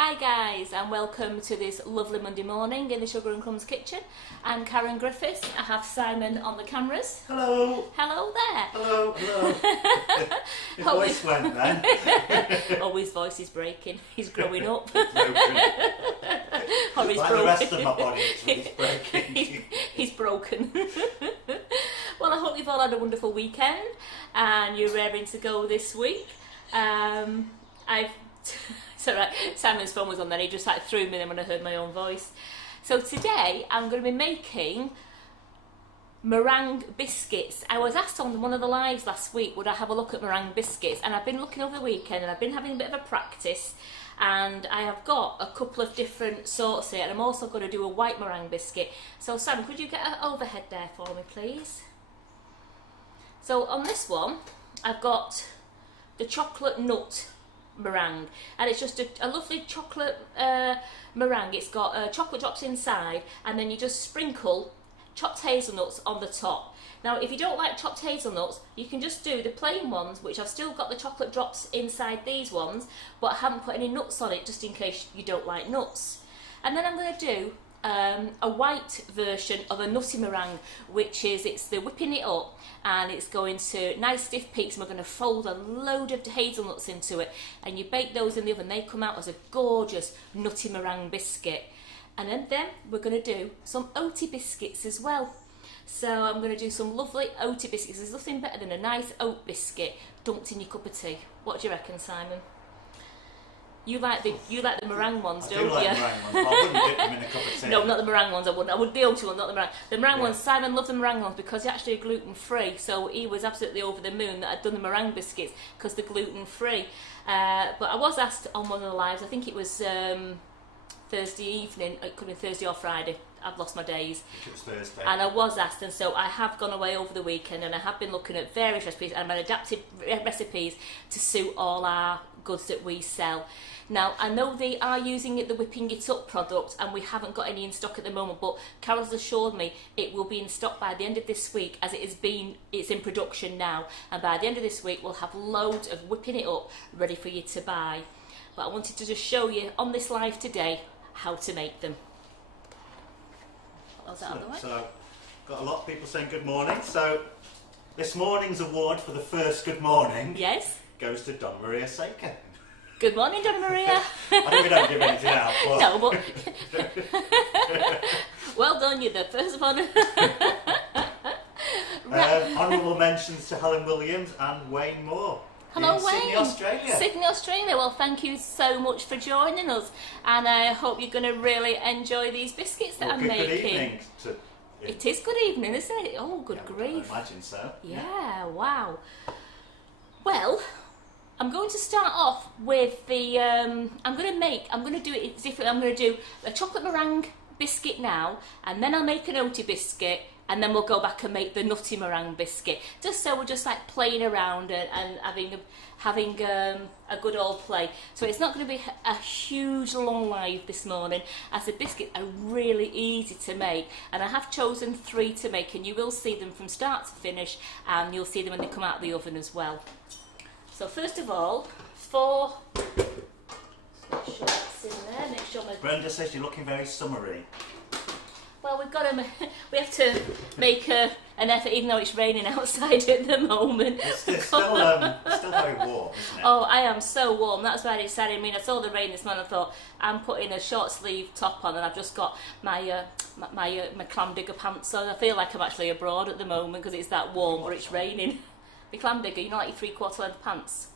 Hi guys, and welcome to this lovely Monday morning in the Sugar and Crumbs kitchen. I'm Karen Griffiths. I have Simon on the cameras. Hello. Hello there. Hello, hello. His voice went then. Oh, his voice is breaking. He's growing up. Broken. Or he's like broken. the rest of my body, it's breaking. He's broken. Well, I hope you've all had a wonderful weekend and you're raring to go this week. It's alright, Simon's phone was on then, he just like threw me in when I heard my own voice. So today I'm going to be making meringue biscuits. I was asked on one of the lives last week would I have a look at meringue biscuits, and I've been looking over the weekend and I've been having a bit of a practice, and I have got a couple of different sorts here, and I'm also going to do a white meringue biscuit. So Simon, could you get an overhead there for me please? So on this one I've got the chocolate nut meringue, and it's just a lovely chocolate meringue. It's got chocolate drops inside, and then you just sprinkle chopped hazelnuts on the top. Now if you don't like chopped hazelnuts, you can just do the plain ones, which I've still got the chocolate drops inside these ones, but I haven't put any nuts on it just in case you don't like nuts. And then I'm going to do a white version of a nutty meringue, which is, it's the whipping it up, and it's going to nice stiff peaks, and we're going to fold a load of hazelnuts into it, and you bake those in the oven. They come out as a gorgeous nutty meringue biscuit. And then we're going to do some Oaty biscuits as well. So I'm going to do some lovely Oaty biscuits. There's nothing better than a nice oat biscuit dunked in your cup of tea. What do you reckon, Simon? You like the meringue ones, don't you? I do like meringue ones, but I wouldn't dip them in a cup of tea. No, not the meringue ones. I wouldn't. I would the Oaty one, not the meringue. The meringue ones. Simon loved the meringue ones because they're actually gluten free. So he was absolutely over the moon that I'd done the meringue biscuits because they're gluten free. But I was asked on one of the lives. I think it was Thursday evening. It could be Thursday or Friday. I've lost my days. It was Thursday. And I was asked, and so I have gone away over the weekend, and I have been looking at various recipes, and I've adapted recipes to suit all our goods that we sell. Now, I know they are using the Whipping It Up product, and we haven't got any in stock at the moment, but Carol's assured me it will be in stock by the end of this week, as it's in production now, and by the end of this week we'll have loads of Whipping It Up ready for you to buy. But I wanted to just show you on this live today how to make them. So, got a lot of people saying good morning. So, this morning's award for the first good morning goes to Donna Maria Saker. Good morning, Donna Maria. I think we don't give anything out. But no, but well done, you're the first one. Honourable mentions to Helen Williams and Wayne Moore. Hello, in Wayne. Sydney, Australia. Sydney, Australia. Well, thank you so much for joining us, and I hope you're going to really enjoy these biscuits that I'm making. Good evening. It is good evening, isn't it? Oh, good grief. I imagine so. Yeah, wow. Well, I'm going to start off with the. I'm going to do it different. I'm going to do a chocolate meringue biscuit now, and then I'll make an Oaty biscuit. And then we'll go back and make the nutty meringue biscuit. Just so we're just like playing around and having a good old play. So it's not going to be a huge long live this morning, as the biscuits are really easy to make. And I have chosen 3 to make, and you will see them from start to finish, and you'll see them when they come out of the oven as well. So first of all, 4. Make sure that's in there. Make sure Brenda says you're looking very summery. Well, we have to make an effort, even though it's raining outside at the moment. It's still very warm, isn't it? Oh, I am so warm. That's why I decided. I mean, I saw the rain this morning. I thought I'm putting a short sleeve top on, and I've just got my clam digger pants on. I feel like I'm actually abroad at the moment because it's that warm, but it's raining. The clam digger, you know, like your 3/4 length pants.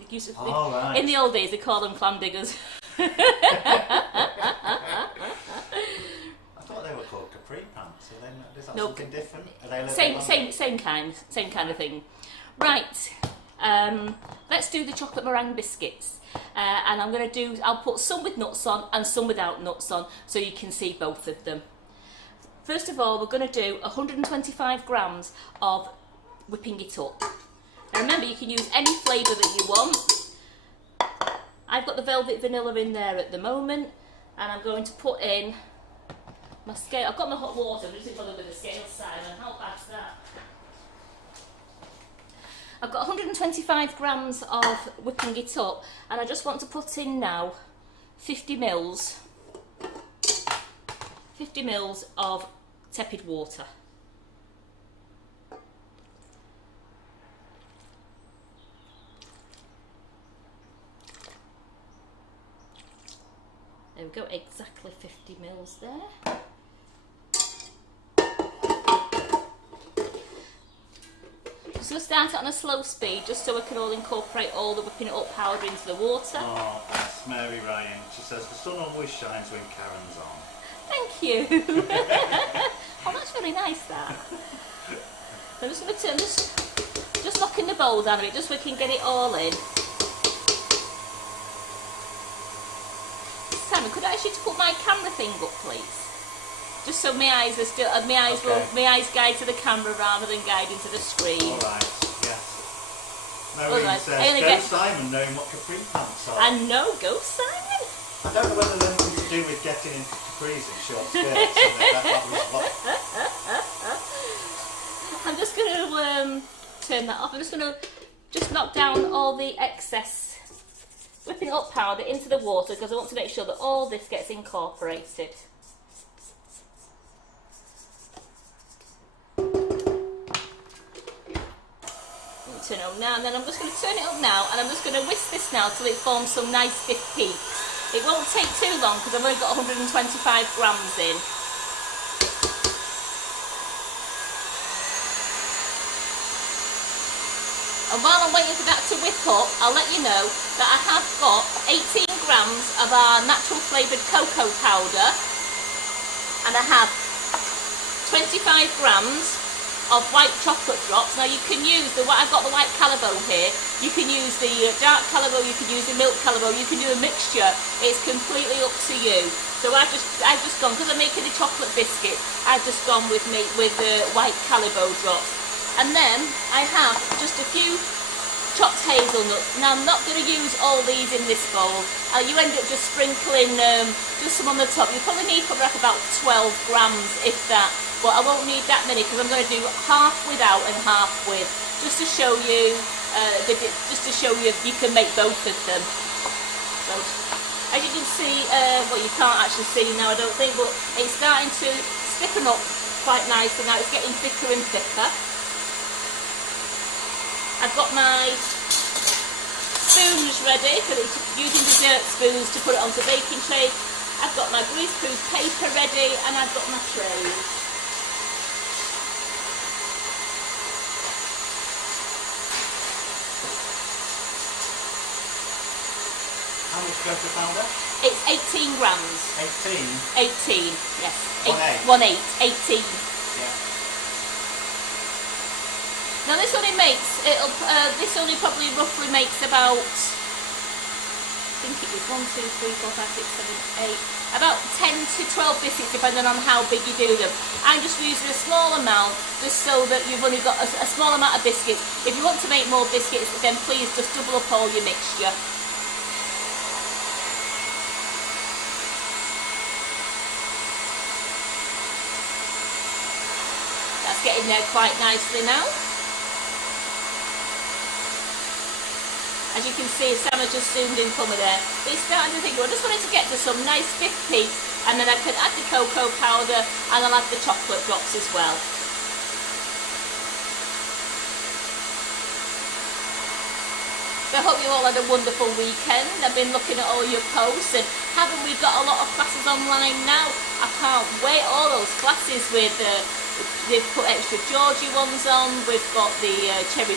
Right. In the old days, they call them clam diggers. They were called capri pants, so then is that no, something different? Are they same kind of thing. Right, let's do the chocolate meringue biscuits, and I'll put some with nuts on and some without nuts on, so you can see both of them. First of all, we're going to do 125 grams of Whipping It Up. Now remember, you can use any flavour that you want. I've got the velvet vanilla in there at the moment, and I'm going to put in my scale. I've got my hot water, but I just bother with the scale side, and how bad's that? I've got 125 grams of Whipping It Up, and I just want to put in now 50 mils of tepid water. There we go, exactly 50 mils there. Just going to start it on a slow speed, just so we can all incorporate all the whipping it up powder into the water. Oh, that's Mary Ryan. She says the sun always shines when Karen's on. Thank you. Oh, that's really nice, that. I'm just going to turn, just knocking the bowl down a bit, just so we can get it all in. Simon, could I ask you to put my camera thing up, please? Just so my eyes are still, my eyes guide to the camera rather than guiding to the screen. All right, yes. Maureen says, go Simon, knowing what capri pants are. I know, go Simon. I don't know whether there's anything to do with getting into capris and short skirts. I'm just going to turn that off. I'm just going to knock down all the excess whipping up powder into the water because I want to make sure that all this gets incorporated. Turn it up now, and then I'm just going to turn it up now, and I'm just going to whisk this now till it forms some nice stiff peaks. It won't take too long because I've only got 125 grams in. And while I'm waiting for that to whip up, I'll let you know that I have got 18 grams of our natural flavoured cocoa powder, and I have 25 grams of white chocolate drops. Now you can use I've got the white Calabo here. You can use the dark Calabo, you can use the milk Calabo, you can do a mixture. It's completely up to you. So I've just gone, because I'm making the chocolate biscuit, I've just gone with the white Calabo drops. And then I have just a few chopped hazelnuts. Now I'm not going to use all these in this bowl. You end up just sprinkling just some on the top. You probably need probably like about 12 grams, if that. But I won't need that many because I'm going to do half without and half with, just to show you, you can make both of them. So, as you can see, well, you can't actually see now, I don't think, but it's starting to stiffen up quite nicely now. It's getting thicker and thicker. I've got my spoons ready, because it's using dessert spoons to put it onto the baking tray. I've got my greaseproof paper ready, and I've got my trays. How much cocoa powder? It's 18 grams. 18? 18, yes. 1/8. 18. Yeah. Now this only probably roughly makes about, I think it was 1, 2, 3, 4, 5, 6, 7, 8, about 10 to 12 biscuits depending on how big you do them. I'm just using a small amount just so that you've only got a small amount of biscuits. If you want to make more biscuits, then please just double up all your mixture. That's getting there quite nicely now. As you can see, Sam just zoomed in for me there. But it's starting to think, well, I just wanted to get to some nice stiff peaks, and then I can add the cocoa powder, and I'll add the chocolate drops as well. So I hope you all had a wonderful weekend. I've been looking at all your posts, and haven't we got a lot of classes online now? I can't wait, all those classes with they've put extra Georgie ones on, we've got the Jerry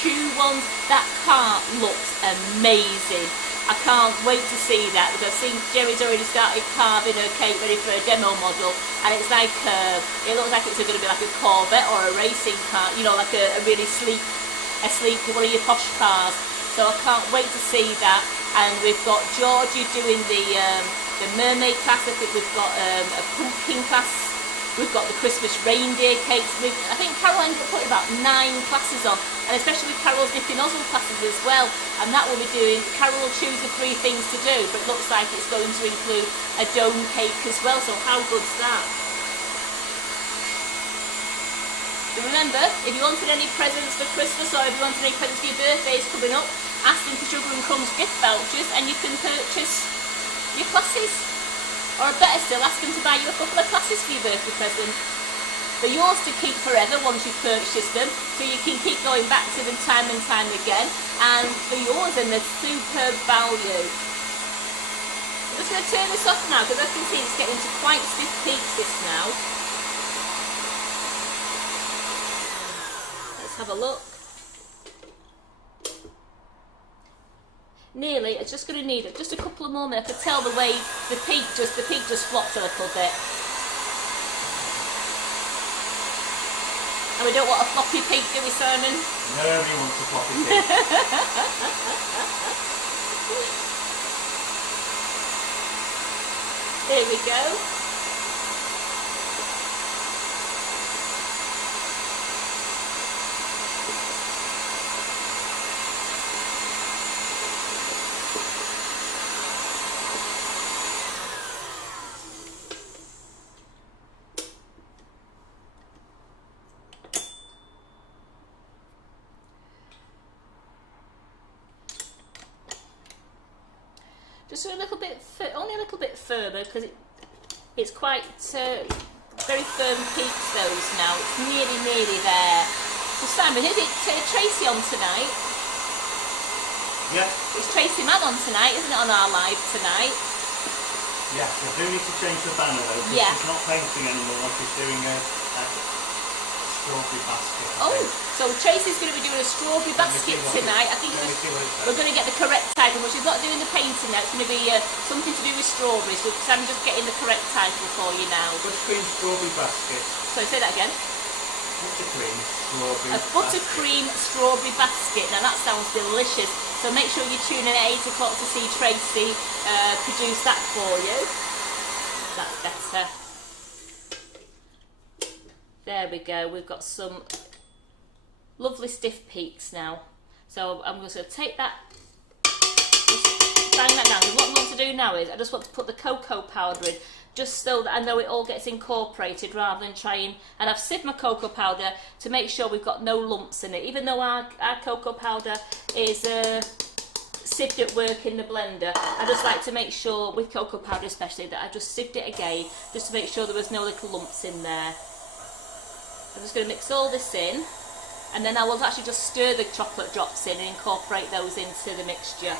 Chew ones. That cart looks amazing. I can't wait to see that, because I've seen Jerry's already started carving her cake ready for a demo model, and it's like it looks like it's going to be like a Corvette or a racing car, you know, like a really sleek one of your posh cars. So I can't wait to see that. And we've got Georgie doing the mermaid class. I think we've got a pumpkin class. We've got the Christmas reindeer cakes. I think Carol ended up putting about 9 classes on, and especially with Carol's dipping nozzle classes as well. And that will be doing, Carol will choose the 3 things to do, but it looks like it's going to include a dome cake as well. So how good's that? So remember, if you wanted any presents for Christmas or if you wanted any presents for your birthdays coming up, ask them for Sugar and Crumbs gift vouchers and you can purchase your classes. Or better still, ask them to buy you a couple of classes for your birthday present. They're yours to keep forever once you've purchased them, so you can keep going back to them time and time again, and they're yours and they're superb value. I'm just going to turn this off now because I can see it's getting to quite stiff peaks this now. Let's have a look. Nearly, it's just going to need just a couple of more minutes. I can tell the way the peak just flopped a little bit. And we don't want a floppy peak, do we, Simon? Nobody wants a floppy peak. There we go. Just a little bit, only a little bit further because it's quite very firm peaks those now. It's nearly there. So Simon, is it Tracy on tonight? Yeah. It's Tracy Mann on tonight, isn't it, on our live tonight? Yes, I do need to change the banner though, because she's not painting anymore, she's doing a strawberry basket. Oh, so Tracy's going to be doing a strawberry basket tonight. I think we're going to get the correct title, but she's not doing the painting now. It's going to be something to do with strawberries, so I'm just getting the correct title for you now. Buttercream strawberry basket. So say that again. Buttercream strawberry A buttercream strawberry basket. Now that sounds delicious. So make sure you tune in at 8 o'clock to see Tracy produce that for you. That's better. There we go. We've got some lovely stiff peaks now. So I'm just going to take that, just bang that down. What I want to do now is I just want to put the cocoa powder in, just so that I know it all gets incorporated rather than trying, and I've sieved my cocoa powder to make sure we've got no lumps in it. Even though our cocoa powder is sieved at work in the blender, I just like to make sure, with cocoa powder especially, that I just sieved it again, just to make sure there was no little lumps in there. I'm just going to mix all this in, and then I will actually just stir the chocolate drops in and incorporate those into the mixture.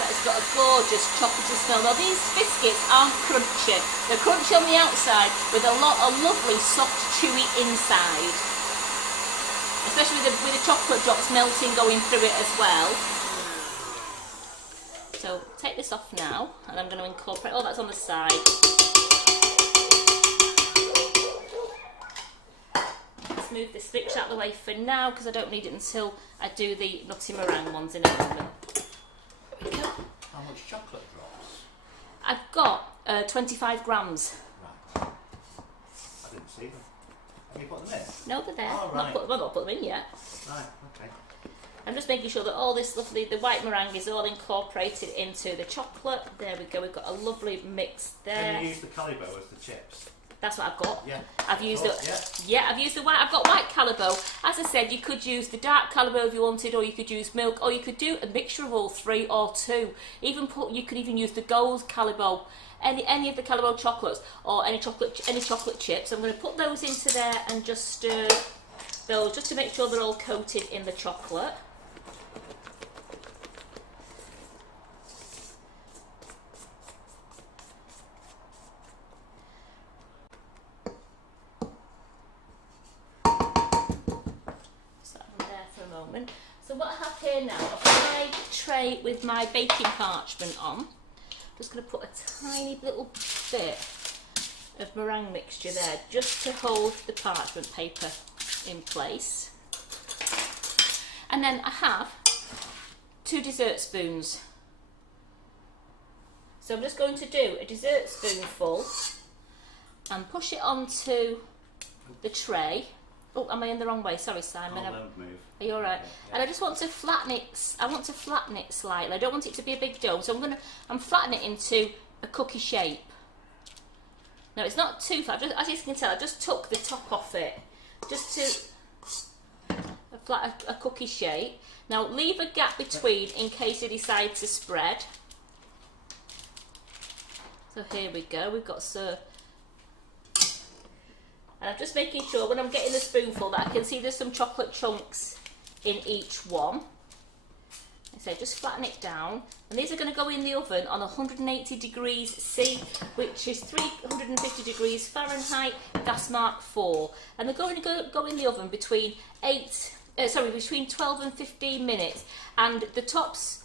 It's got a gorgeous chocolatey smell. Now these biscuits aren't crunchy. They're crunchy on the outside with a lot of lovely soft chewy inside. Especially with the chocolate drops melting going through it as well. So take this off now, and I'm going to incorporate, that's on the side. Let's move this switch out of the way for now because I don't need it until I do the nutty meringue ones in a moment. There we go. How much chocolate drops? I've got 25 grams. Right. I didn't see them. Have you put them in? No, they're there. Oh, right. I've not put them in yet. Right, okay. I'm just making sure that all this lovely, the white meringue is all incorporated into the chocolate. There we go, we've got a lovely mix there. Can you use the Calibo as the chips? That's what I've got. Yeah. I've used I've used the white. I've got white Calibo. As I said, you could use the dark Calibo if you wanted, or you could use milk, or you could do a mixture of all three or two. You could even use the gold Calibo, any of the Calibo chocolates, or any chocolate chips. I'm going to put those into there and just stir those just to make sure they're all coated in the chocolate. So what I have here now, I've got my tray with my baking parchment on. I'm just going to put a tiny little bit of meringue mixture there, just to hold the parchment paper in place. And then I have 2 dessert spoons. So I'm just going to do a dessert spoonful and push it onto the tray. Oh, am I in the wrong way? Sorry, Simon. Don't move. Are you all right? Yeah. And I just want to flatten it. I want to flatten it slightly. I don't want it to be a big dough, so I'm flattening it into a cookie shape. Now it's not too flat. As you can tell, I just took the top off it, just to a cookie shape. Now leave a gap between in case you decide to spread. So here we go. We've got so. And I'm just making sure when I'm getting the spoonful that I can see there's some chocolate chunks in each one. So just flatten it down. And these are going to go in the oven on 180 degrees C, which is 350 degrees Fahrenheit, gas mark 4. And they're going to go in the oven between 12 and 15 minutes. And the tops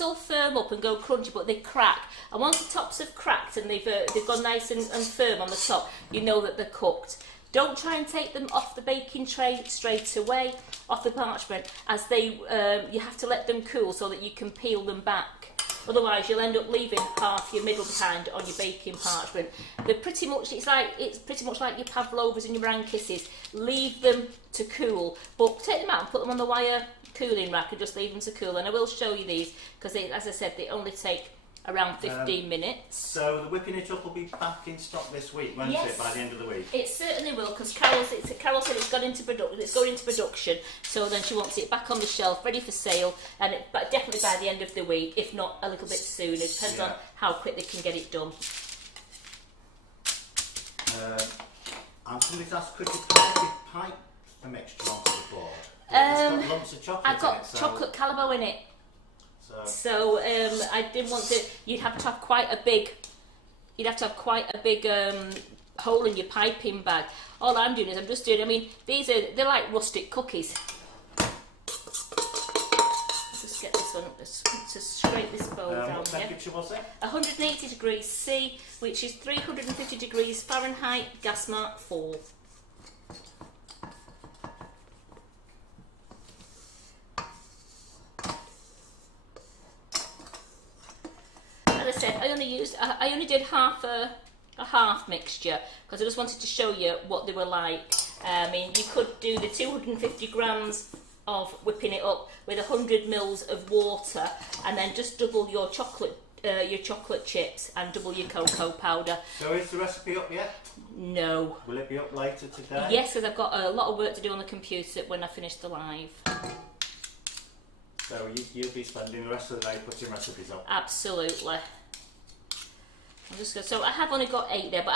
all firm up and go crunchy, but they crack. And once the tops have cracked and they've gone nice and firm on the top, you know that they're cooked. Don't try and take them off the baking tray straight away, off the parchment, as you have to let them cool so that you can peel them back. Otherwise, you'll end up leaving half your middle behind on your baking parchment. They're pretty much pretty much like your pavlovas and your meringue kisses. Leave them to cool, but take them out and put them on the wire cooling rack and just leave them to cool. And I will show you these because, as I said, they only take around 15 minutes. So the whipping it up will be back in stock this week, won't it, by the end of the week? It certainly will, because Carol said it's going into production, so then she wants it back on the shelf, ready for sale, but definitely by the end of the week, if not a little bit sooner. It depends on how quick they can get it done. Somebody's asked, could you pipe the mixture onto the board? It's got lumps of chocolate. I've got chocolate calabo in it. So I didn't want to. You'd have to have quite a big hole in your piping bag. All I'm doing is I'm just doing. I mean, they're like rustic cookies. Just get this one to scrape this bowl down. What temperature was it? 180 degrees C, which is 350 degrees Fahrenheit, gas mark 4. As I said, I only did a half mixture because I just wanted to show you what they were like. I mean, you could do the 250 grams of whipping it up with 100 mils of water, and then just double your chocolate chips and double your cocoa powder. So is the recipe up yet? No. Will it be up later today? Yes, because I've got a lot of work to do on the computer when I finish the live. So you'll be spending the rest of the day putting recipes up? Absolutely. So I have only got 8 there, but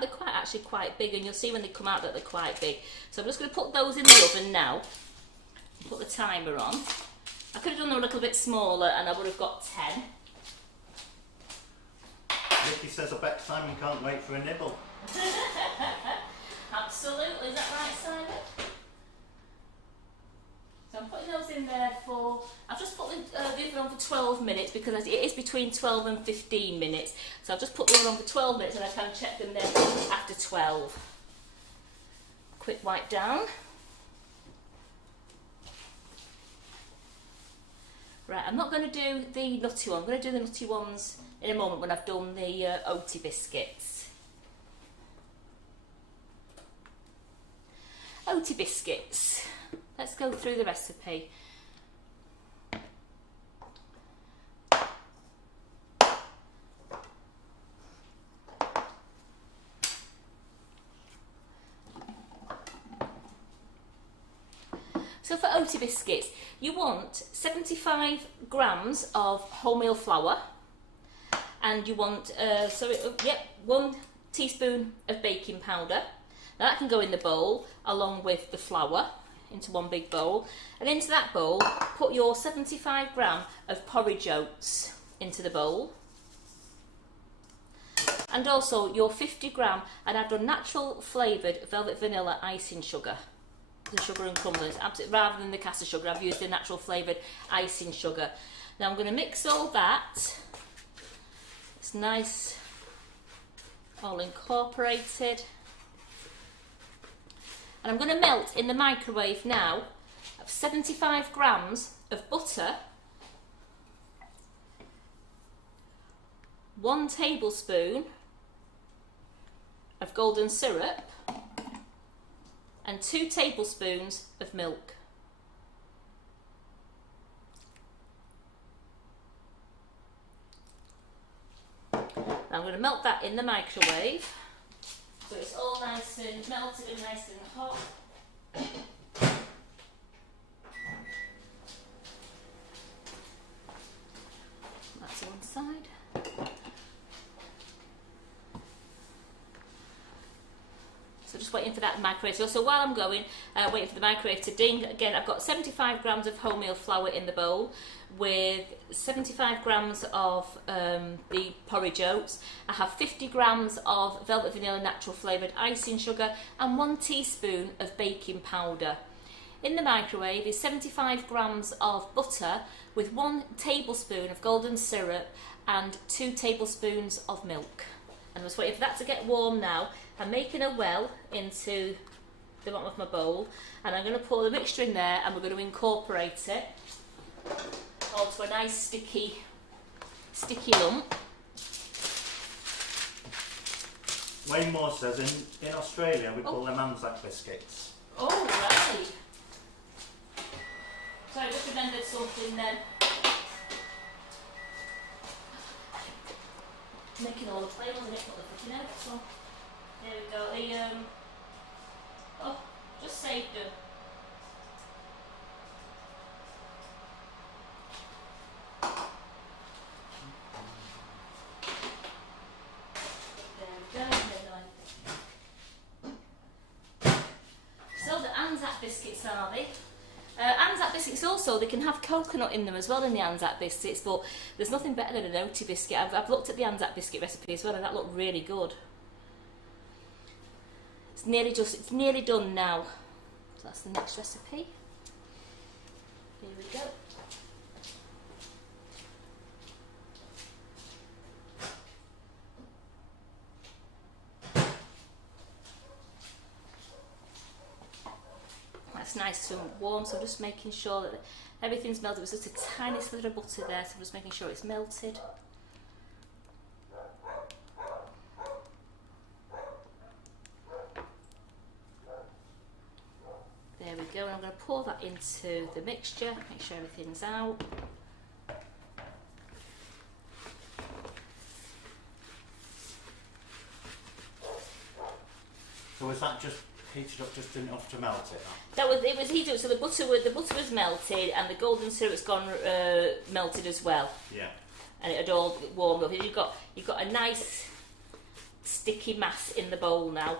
they're actually quite big, and you'll see when they come out that they're quite big. So I'm just going to put those in the oven now. Put the timer on. I could have done them a little bit smaller, and I would have got 10. Vicky says, I bet Simon can't wait for a nibble. Absolutely, is that right, Simon? So I'm putting those in there I've just put the oven on for 12 minutes because it is between 12 and 15 minutes. So I've just put the oven on for 12 minutes and I can check them then after 12. Quick wipe down. Right, I'm not going to do the nutty one. I'm going to do the nutty ones in a moment when I've done the Oaty biscuits. Oaty biscuits. Let's go through the recipe. So for Oaty biscuits, you want 75 grams of wholemeal flour, and you want 1 teaspoon of baking powder. Now that can go in the bowl along with the flour into one big bowl, and into that bowl put your 75 gram of porridge oats into the bowl, and also your 50 gram, and I've done natural flavoured velvet vanilla icing sugar. The sugar and crumbles, rather than the caster sugar, I've used the natural flavoured icing sugar. Now I'm going to mix all that. It's nice, all incorporated. And I'm going to melt in the microwave now 75 grams of butter, 1 tablespoon of golden syrup, and 2 tablespoons of milk. Now I'm going to melt that in the microwave so it's all nice and melted and nice and hot. That's one side. So just waiting for that microwave. So while I'm going, waiting for the microwave to ding, again I've got 75 grams of wholemeal flour in the bowl with 75 grams of the porridge oats. I have 50 grams of velvet vanilla natural flavoured icing sugar and 1 teaspoon of baking powder. In the microwave is 75 grams of butter with 1 tablespoon of golden syrup and 2 tablespoons of milk. And I'm just waiting for that to get warm now. I'm making a well into the bottom of my bowl and I'm going to pour the mixture in there and we're going to incorporate it onto a nice sticky lump. Wayne Moore says in Australia we call them Anzac biscuits. Oh, right. So I just remembered something then. Making all the flavours and it put the cooking out, so there we go. Oh, just saved them. There we go. So the Anzac biscuits are they? Anzac biscuits also, they can have coconut in them as well in the Anzac biscuits, but there's nothing better than an Oaty biscuit. I've looked at the Anzac biscuit recipe as well and that looked really good. It's nearly done now. So that's the next recipe. Here we go. That's nice and warm, so I'm just making sure that everything's melted. There's just a tiny sliver of butter there, so I'm just making sure it's melted. There we go, and I'm going to pour that into the mixture, make sure everything's out. So was that just heated up just enough to melt it? It was heated up, so the butter was melted and the golden syrup's gone melted as well. Yeah. And it had all warmed up. You've got a nice sticky mass in the bowl now.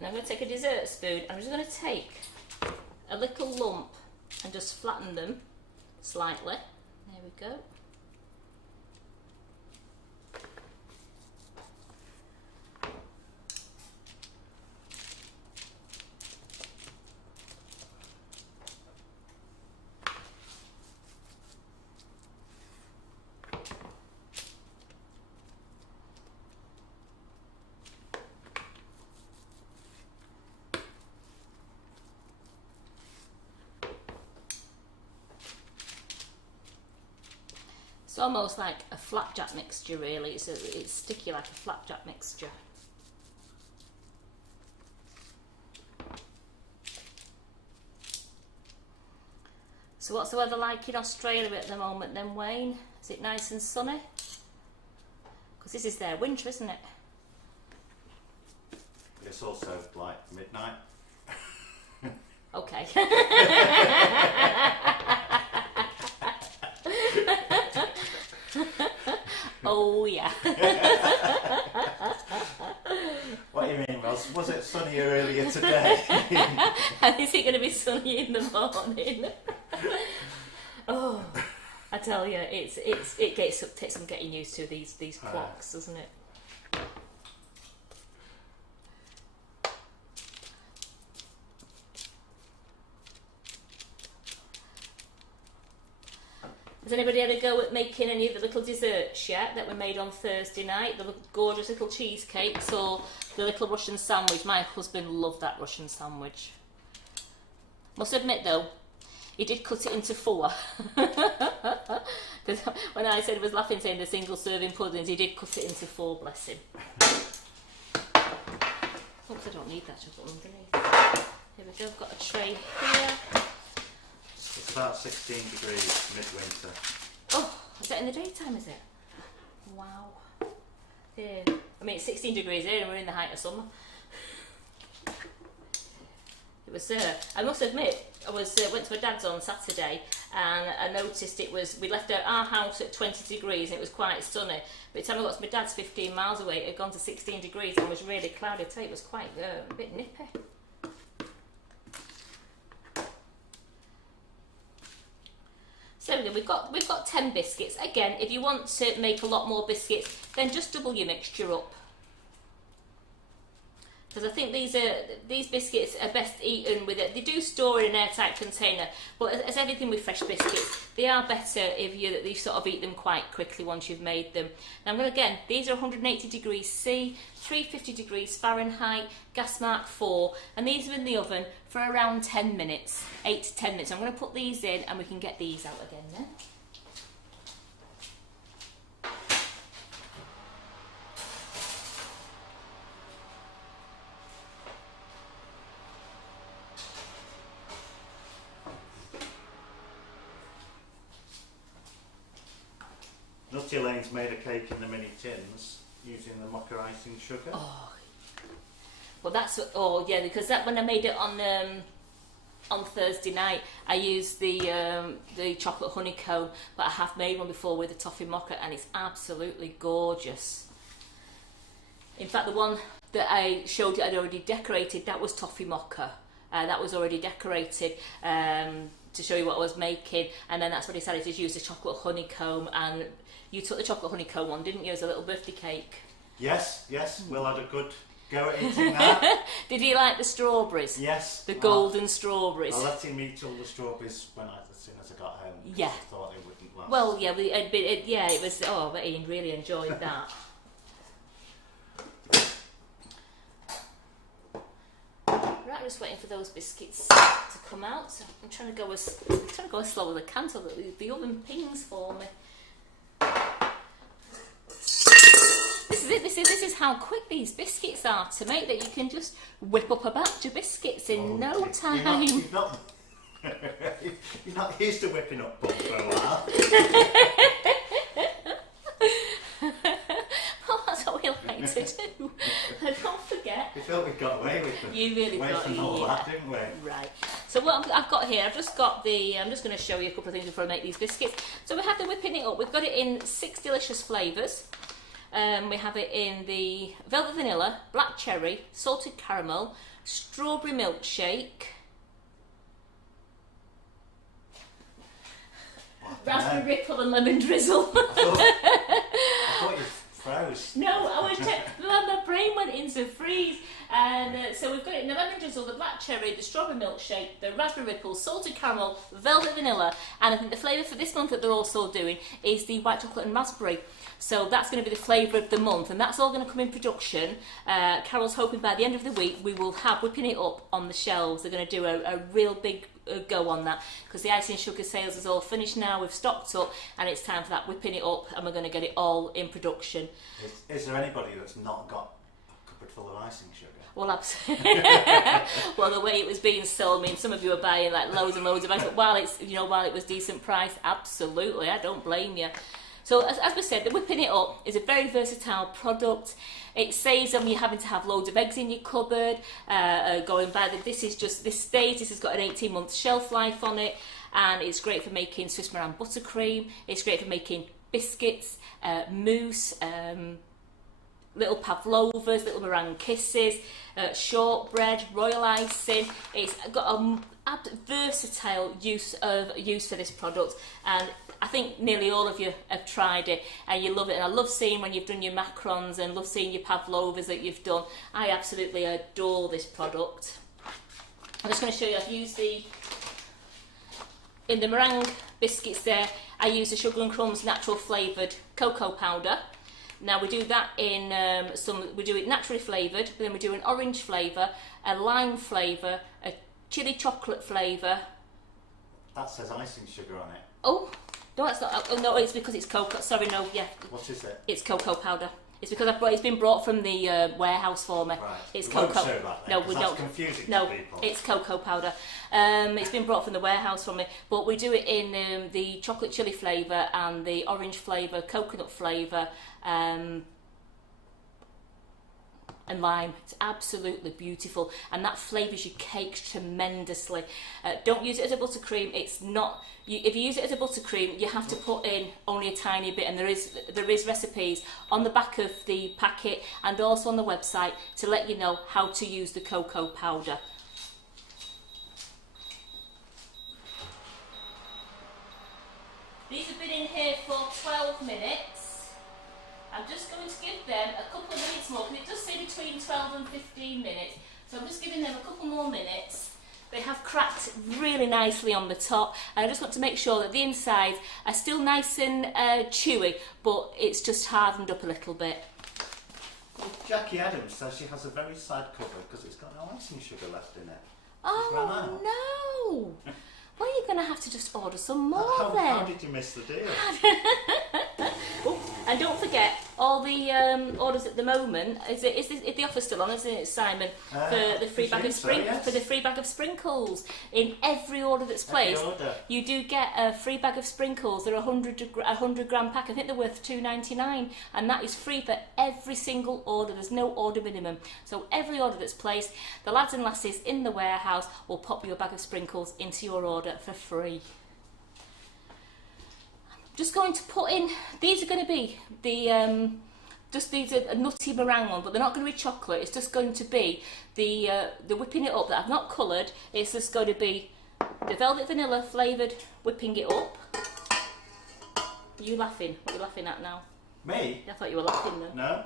Now I'm going to take a dessert spoon. I'm just going to take a little lump and just flatten them slightly. There we go. It's almost like a flapjack mixture really, it's sticky like a flapjack mixture. So what's the weather like in Australia at the moment then, Wayne? Is it nice and sunny? Because this is their winter, isn't it? It's also like midnight. Okay. Oh yeah. What do you mean, Ross? Was it sunnier earlier today? And is it going to be sunny in the morning? Oh, I tell you, it takes some getting used to these clocks, doesn't it? Has anybody had a go at making any of the little desserts yet that were made on Thursday night? The gorgeous little cheesecakes or the little Russian sandwich? My husband loved that Russian sandwich. Must admit though, he did cut it into 4. Because when I said, was laughing saying the single serving puddings, he did cut it into 4, bless him. Oops, I don't need that, just put underneath. Here we go, I've got a tray here. It's about 16 degrees midwinter. Oh, is that in the daytime, is it? Wow. Yeah. I mean, it's 16 degrees here and we're in the height of summer. It was, I must admit, I was went to my dad's on Saturday and I noticed we left our house at 20 degrees and it was quite sunny. By the time I got to my dad's 15 miles away, it had gone to 16 degrees and was really cloudy too. It was quite a bit nippy. So we've got 10 biscuits. Again, if you want to make a lot more biscuits, then just double your mixture up. Because I think these biscuits are best eaten with it. They do store in an airtight container, but as everything with fresh biscuits, they are better if you sort of eat them quite quickly once you've made them. Now I'm going to, again, these are 180 degrees C, 350 degrees Fahrenheit, gas mark 4, and these are in the oven for around 10 minutes, 8 to 10 minutes. I'm going to put these in and we can get these out again then. Nutty Lane's made a cake in the mini tins using the mocha icing sugar. Oh, well that's oh yeah, because that when I made it on Thursday night, I used the chocolate honeycomb, but I have made one before with the toffee mocha, and it's absolutely gorgeous. In fact, the one that I showed you I'd already decorated, that was toffee mocha. That was already decorated. To show you what I was making, and then that's when I decided to use the chocolate honeycomb. And you took the chocolate honeycomb one, didn't you, as a little birthday cake? Yes, Will had a good go at eating that. Did he like the strawberries? Yes. The golden strawberries. I let him eat all the strawberries as soon as I got home. Yeah. I thought they wouldn't last. Well, yeah, it was. Oh, but Ian really enjoyed that. Right, I'm just waiting for those biscuits to come out. So I'm trying to go as slow as I can so that the oven pings for me. This is it. This is how quick these biscuits are to make. That you can just whip up a batch of biscuits in no time. You're not used to whipping up buns for a while. Well, that's what we like to do. And don't forget. We felt we got away with them. You really got all that, didn't we? Right. So what I've got here, I've just got I'm just going to show you a couple of things before I make these biscuits. So we have the whipping it up. We've got it in 6 delicious flavours. We have it in the velvet vanilla, black cherry, salted caramel, strawberry milkshake, raspberry ripple and lemon drizzle. I thought you froze. No, I was my brain went into freeze. And so we've got it in the lemon drizzle, the black cherry, the strawberry milkshake, the raspberry ripple, salted caramel, velvet vanilla, and I think the flavour for this month that they're also doing is the white chocolate and raspberry. So that's going to be the flavour of the month, and that's all going to come in production. Carol's hoping by the end of the week we will have whipping it up on the shelves. They're going to do a real big go on that because the icing sugar sales is all finished now. We've stocked up, and it's time for that whipping it up, and we're going to get it all in production. Is there anybody that's not got a cupboard full of icing sugar? Well, absolutely. Well, the way it was being sold, I mean, some of you were buying like loads and loads of ice, but while it was decent price, absolutely, I don't blame you. So as we said, the whipping it up is a very versatile product. It saves on you having to have loads of eggs in your cupboard. Going by this has got an 18-month shelf life on it, and it's great for making Swiss meringue buttercream. It's great for making biscuits, mousse, little pavlovas, little meringue kisses, shortbread, royal icing. It's got a versatile use for this product, and I think nearly all of you have tried it and you love it. And I love seeing when you've done your macarons and love seeing your pavlovas that you've done. I absolutely adore this product. I'm just going to show you. I've used in the meringue biscuits there, I use the Sugar and Crumbs natural flavoured cocoa powder. Now we do that in we do it naturally flavoured, but then we do an orange flavour, a lime flavour, a chili chocolate flavour. That says icing sugar on it. Oh, no, that's not. Oh, no, it's because it's cocoa. Sorry, no, yeah. What is it? It's cocoa powder. It's because it's been brought from the warehouse for me. Right. It's we cocoa. Won't show that then, no, we that's don't. Confusing no, to people. It's cocoa powder. It's been brought from the warehouse for me, but we do it in the chocolate chili flavour and the orange flavour, coconut flavour, and lime. It's absolutely beautiful, and that flavours your cakes tremendously. Don't use it as a buttercream. It's not. If you use it as a buttercream, you have to put in only a tiny bit, and there is recipes on the back of the packet and also on the website to let you know how to use the cocoa powder. These have been in here for 12 minutes. I'm just going to give them a couple of minutes more, because it does say between 12 and 15 minutes. So I'm just giving them a couple more minutes. They have cracked really nicely on the top, and I just want to make sure that the insides are still nice and chewy, but it's just hardened up a little bit. Well, Jackie Adams says she has a very sad cover because it's got no icing sugar left in it. Oh no! Well, you're going to have to just order some more then. How did you miss the deal? Oh, and don't forget, all the orders at the moment, is the offer still on, isn't it, Simon? For the free bag of yes. For the free bag of sprinkles. In every order that's placed, you do get a free bag of sprinkles. They're a 100 gram pack. I think they're worth $2.99, and that is free for every single order. There's no order minimum. So every order that's placed, the lads and lasses in the warehouse will pop you a bag of sprinkles into your order for free. Just going to put in, these are going to be the these are a nutty meringue one, but they're not going to be chocolate. It's just going to be the whipping it up that I've not coloured. It's just going to be the velvet vanilla flavoured whipping it up. Are you laughing? What are you laughing at now? Me? I thought you were laughing then. No.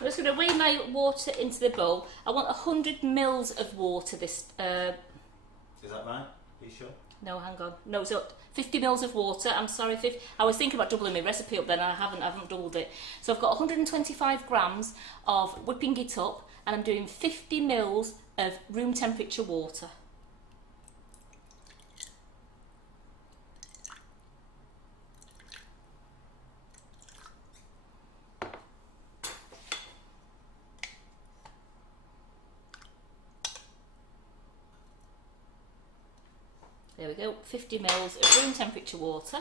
I'm just going to weigh my water into the bowl. I want 100 mils of water. This. Is that right? Are you sure? No, hang on. No, so 50 mils of water. I'm sorry, 50. I was thinking about doubling my recipe up then, and I haven't doubled it. So I've got 125 grams of whipping it up, and I'm doing 50 mils of room temperature water. There we go, 50 mils of room temperature water.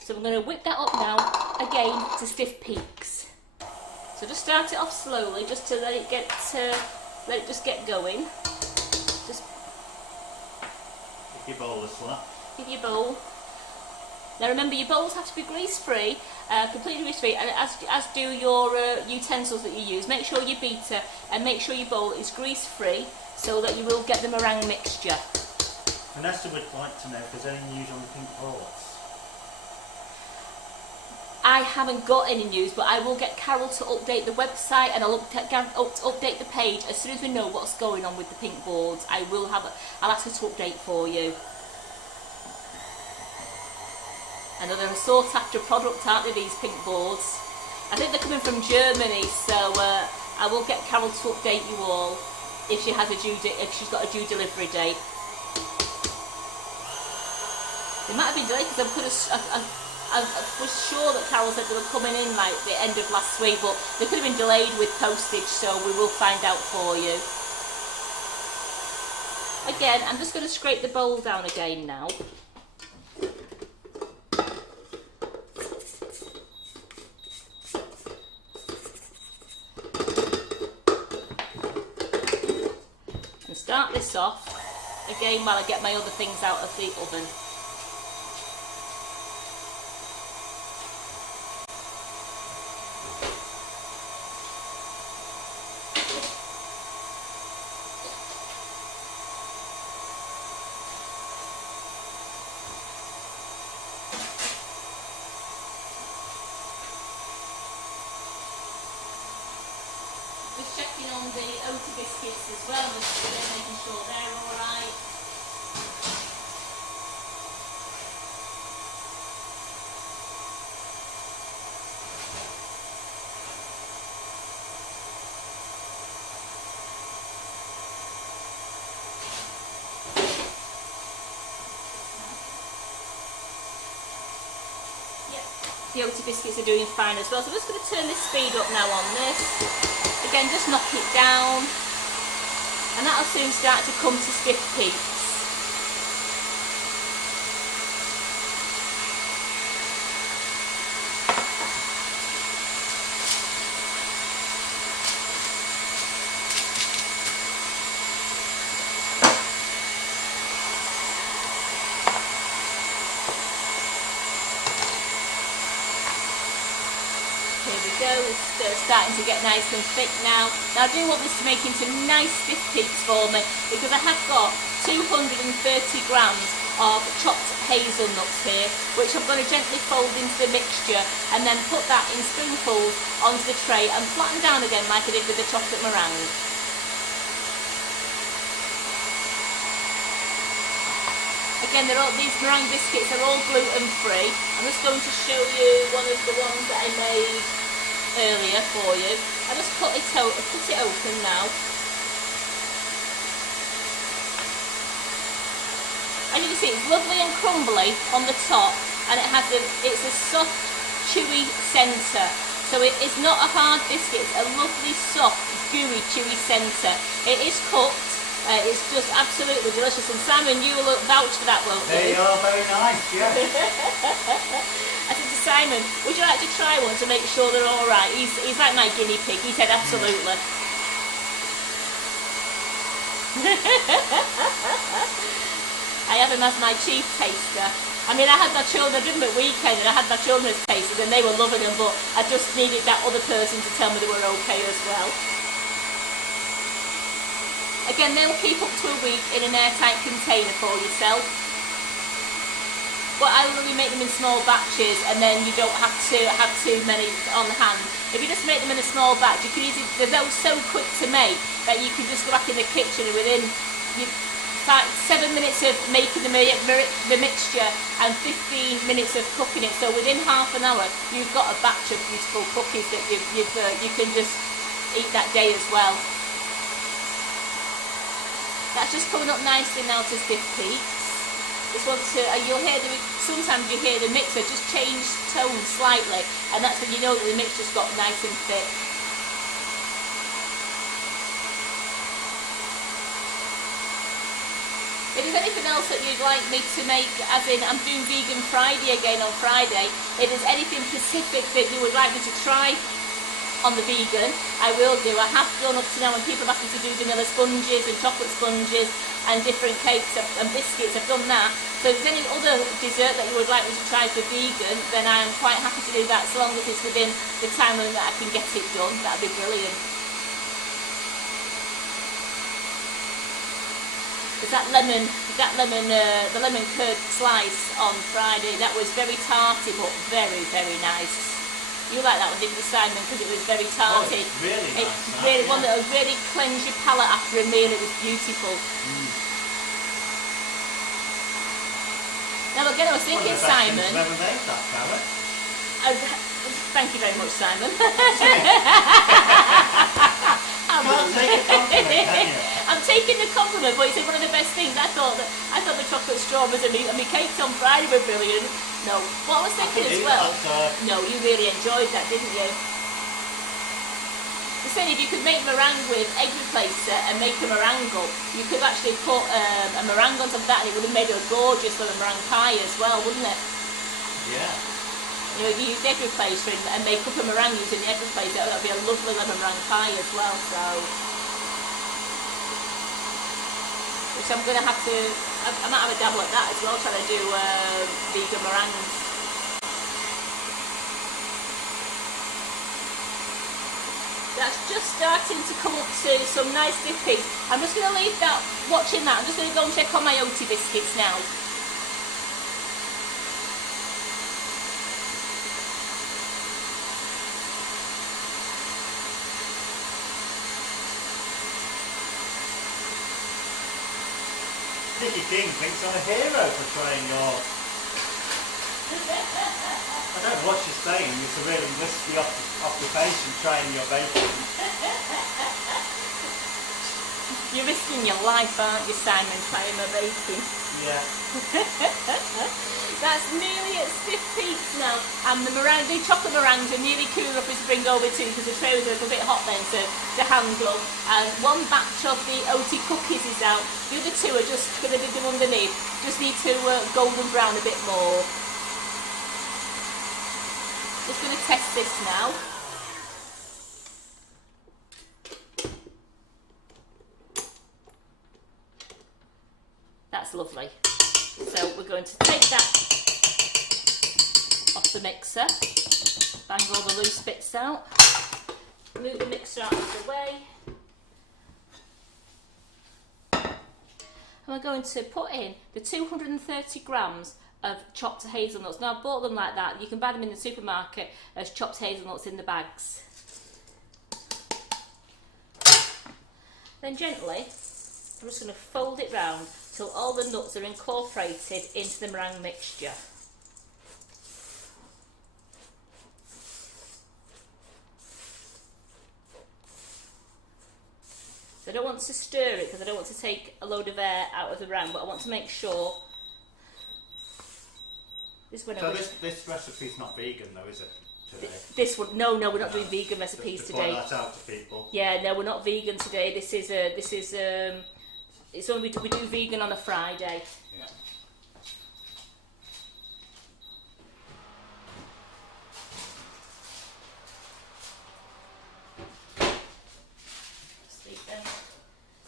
So I'm going to whip that up now, again, to stiff peaks. So just start it off slowly, just to let it just get going. Just give your bowl a slap. Give your bowl. Now remember, your bowls have to be grease-free, completely grease-free, and as do your utensils that you use. Make sure your beater and make sure your bowl is grease-free, so that you will get the meringue mixture. Vanessa would like to know if there's any news on the pink boards. I haven't got any news, but I will get Carol to update the website, and I'll update the page as soon as we know what's going on with the pink boards. I'll ask her to update for you. I know they're a sought after product, aren't they, these pink boards? I think they're coming from Germany, so I will get Carol to update you all if she's got a due delivery date. It might have been delayed because I was sure that Carol said they were coming in like the end of last week, but they could have been delayed with postage, so we will find out for you. Again, I'm just going to scrape the bowl down again now. And start this off again while I get my other things out of the oven. Just checking on the Oaty biscuits as well, just making sure they're alright. the Oaty biscuits are doing fine as well. So I'm just going to turn this speed up now on this. Again, just knock it down. And that'll soon start to come to stiff peaks. It's starting to get nice and thick now. Now I do want this to make into nice stiff peaks for me, because I have got 230 grams of chopped hazelnuts here, which I'm going to gently fold into the mixture and then put that in spoonfuls onto the tray and flatten down again like I did with the chocolate meringue. Again, these meringue biscuits are all gluten free. I'm just going to show you one of the ones that I made earlier for you. I just cut it open now. As you can see, it's lovely and crumbly on the top, and it's a soft, chewy centre. So it is not a hard biscuit, it's a lovely, soft, gooey, chewy centre. It is cooked. It's just absolutely delicious, and Simon, you will vouch for that, won't you? They are very nice, yeah. I said to Simon, would you like to try one to make sure they're all right? He's like my guinea pig. He said absolutely. I have him as my chief taster. I mean, I had my children, I did them at weekend, and I had my children as tasters, and they were loving them, but I just needed that other person to tell me they were okay as well. Again, they'll keep up to a week in an airtight container for yourself. But I really make them in small batches, and then you don't have to have too many on hand. If you just make them in a small batch, you can easily, they're so quick to make that you can just go back in the kitchen and within 7 minutes of making the mixture and 15 minutes of cooking it. So within half an hour, you've got a batch of beautiful cookies that you can just eat that day as well. That's just coming up nicely now to stiff peaks. Just want to, sometimes you hear the mixer just change tone slightly, and that's when you know that the mixture's got nice and thick. If there's anything else that you'd like me to make, as in I'm doing Vegan Friday again on Friday, if there's anything specific that you would like me to try on the vegan, I will do. I have done up to now, when people have asked me to do vanilla sponges and chocolate sponges and different cakes and biscuits, I've done that. So if there's any other dessert that you would like me to try for vegan, then I am quite happy to do that, so long as it's within the time limit that I can get it done. That'd be brilliant. There's the lemon curd slice on Friday. That was very tarty but very, very nice. You like that one, didn't you, Simon? Because it was very tarty. Oh, it's really nice. Really, one that would really cleanse your palate after a meal. It was beautiful. Now again, I was thinking, Simon. Never made that, Carrot. Thank you very much, Simon. Can't take a compliment, can you? I'm taking the compliment, but it's one of the best things. I thought the chocolate strawberries and my cakes on Friday were brilliant. No, what I was thinking as well. No, you really enjoyed that, didn't you? The saying, if you could make meringue with egg replacer and make a meringue, you could actually put a meringue on top of that, and it would have made a gorgeous little meringue pie as well, wouldn't it? Yeah. You know, if you use egg replacer and make up a meringue using the egg replacer, that would be a lovely lemon meringue pie as well. So, which I'm going to have to, I might have a dabble at that as well, trying to do vegan meringues. That's just starting to come up to some nice stiff peaks. I'm just going to leave that, watching that. I'm just going to go and check on my Oaty biscuits now. Nicky King thinks I'm a hero for trying your... I don't know what she's saying, it's a really risky occupation trying your bacon. You're risking your life, aren't you, Simon, trying my baking? Yeah. That's nearly at stiff peaks now, and the chocolate meringues are nearly cool enough to bring over too, because the tray was a bit hot then to handle. And one batch of the Oaty cookies is out. The other two are just going to do them underneath. Just need to golden brown a bit more. Just going to test this now. That's lovely. So we're going to take that off the mixer, bang all the loose bits out, move the mixer out of the way, and we're going to put in the 230 grams of chopped hazelnuts. Now I've bought them like that. You can buy them in the supermarket as chopped hazelnuts in the bags. Then gently, I'm just going to fold it round till all the nuts are incorporated into the meringue mixture. So I don't want to stir it because I don't want to take a load of air out of the meringue, but I want to make sure. This recipe's not vegan though, is it? Today? This one, no, we're not doing vegan recipes today. Point that out to people. Yeah, no, we're not vegan today. It's only we do vegan on a Friday. Yeah.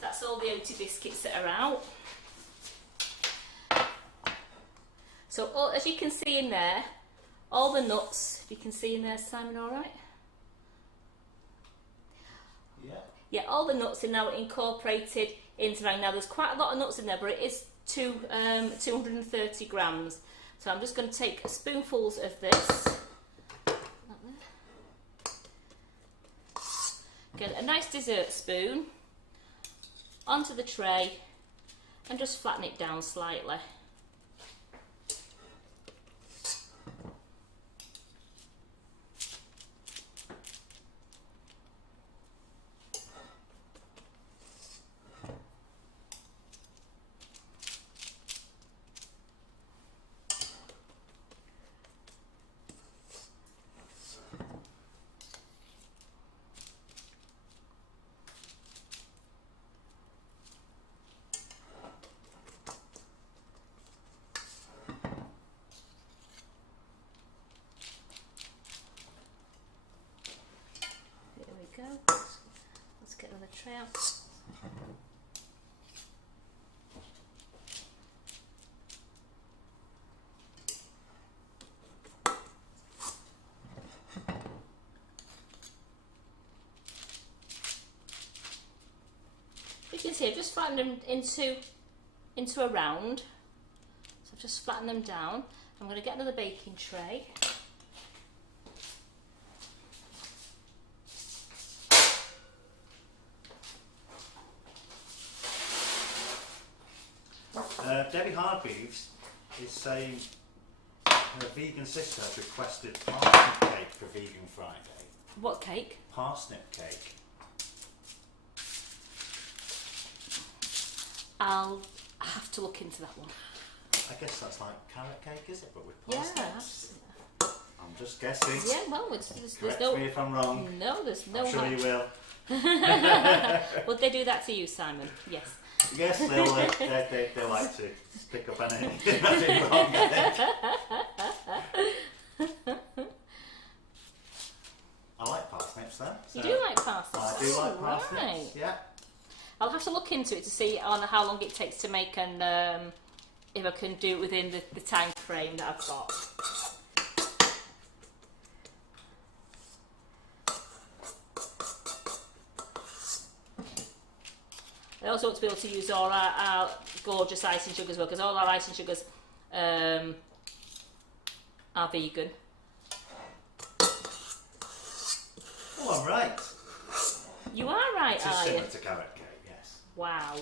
That's all the Oaty biscuits that are out. So as you can see in there, all the nuts. If you can see in there, Simon, all right? Yeah. Yeah, all the nuts are now incorporated into meringue. Now there's quite a lot of nuts in there, but it is 230 grams. So I'm just going to take spoonfuls of this. Get a nice dessert spoon onto the tray and just flatten it down slightly. Let's get another tray out. You can see I've just flattened them into a round. So I've just flattened them down. I'm going to get another baking tray. Debbie Hargreaves is saying her vegan sister has requested parsnip cake for Vegan Friday. What cake? Parsnip cake. I'll have to look into that one. I guess that's like carrot cake, is it? But with parsnips. Yeah. I'm just guessing. Yeah, well, Correct me if I'm wrong. No, there's no. I'm sure you will. Would they do that to you, Simon? Yes. Yes, they like to pick up anything wrong. I like parsnips though. So you do like parsnips? I do like parsnips, right. Yeah. I'll have to look into it to see on how long it takes to make and if I can do it within the time frame that I've got. I also want to be able to use all our gorgeous icing sugar as well, because all our icing sugars are vegan. Oh, I'm right. You are right, It's are you? similar to carrot cake, yes. Wow.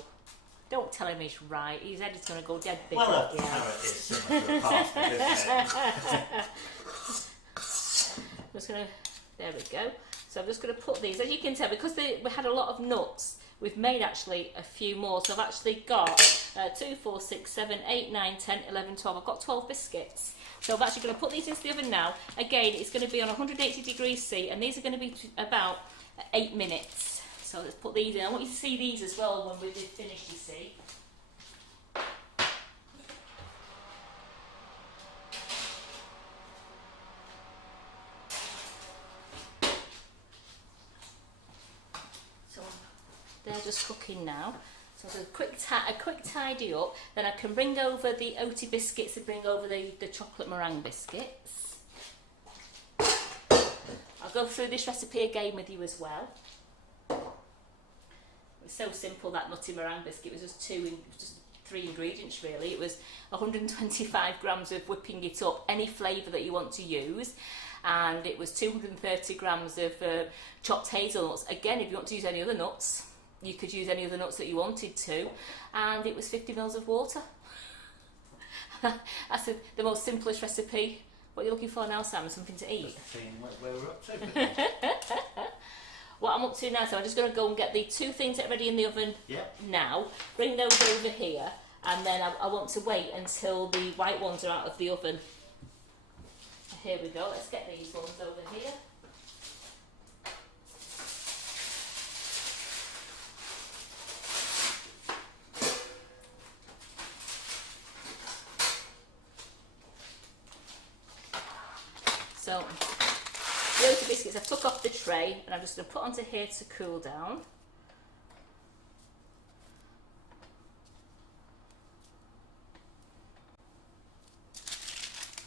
Don't tell him he's right. His head is going to go dead big. Well, a carrot is similar to a parsnip, isn't it? I'm just going to... There we go. So I'm just going to put these... As you can tell, because we had a lot of nuts, we've made actually a few more. So I've actually got 2, 4, 6, 7, 8, 9, 10, 11, 12. I've got 12 biscuits. So I'm actually going to put these into the oven now. Again, it's going to be on 180 degrees C, and these are going to be about 8 minutes. So let's put these in. I want you to see these as well when we're finished, you see. So they're just cooking now. So a quick tidy up, then I can bring over the Oaty biscuits and bring over the chocolate meringue biscuits. I'll go through this recipe again with you as well. It was so simple, that nutty meringue biscuit. It was just 3 ingredients really. It was 125 grams of whipping it up, any flavour that you want to use. And it was 230 grams of chopped hazelnuts. Again, if you want to use any other nuts, you could use any other nuts that you wanted to. And it was 50 mils of water. That's the most simplest recipe. What are you looking for now, Sam? Something to eat? Just seeing where we're up to. What I'm up to now, so I'm just going to go and get the 2 things that are ready in the oven now. Bring those over here, and then I want to wait until the white ones are out of the oven. Here we go. Let's get these ones over here. So, the Oaty biscuits I took off the tray and I'm just going to put onto here to cool down.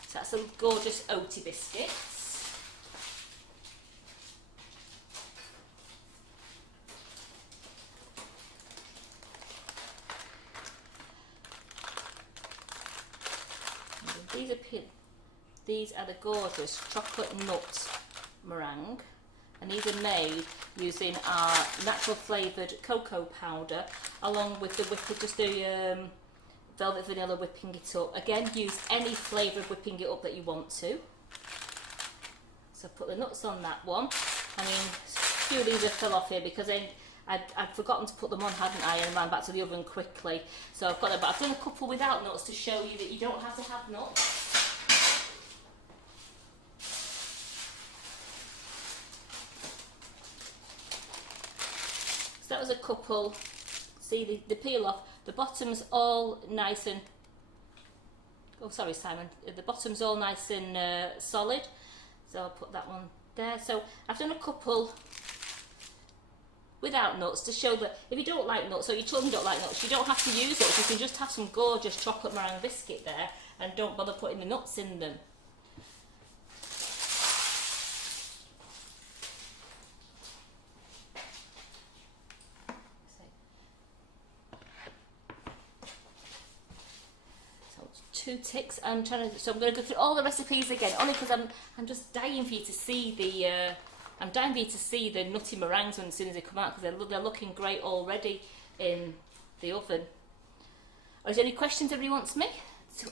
So that's some gorgeous Oaty biscuits. These are the gorgeous chocolate nut meringue, and these are made using our natural flavoured cocoa powder along with the velvet vanilla whipping it up. Again, use any flavour of whipping it up that you want to. So put the nuts on that one. I mean, a few of these have fell off here because I'd forgotten to put them on, hadn't I, and ran back to the oven quickly. So I've got them, but I've done a couple without nuts to show you that you don't have to have nuts. That was a couple. See the peel off. The bottom's all nice and. Oh, sorry, Simon. The bottom's all nice and solid. So I'll put that one there. So I've done a couple without nuts to show that if you don't like nuts or your children don't like nuts, you don't have to use it. You can just have some gorgeous chocolate meringue biscuit there and don't bother putting the nuts in them. Two ticks. So I'm going to go through all the recipes again, only because I'm just dying for you to see the nutty meringues as soon as they come out, because they're looking great already in the oven. Is there any questions everybody wants me?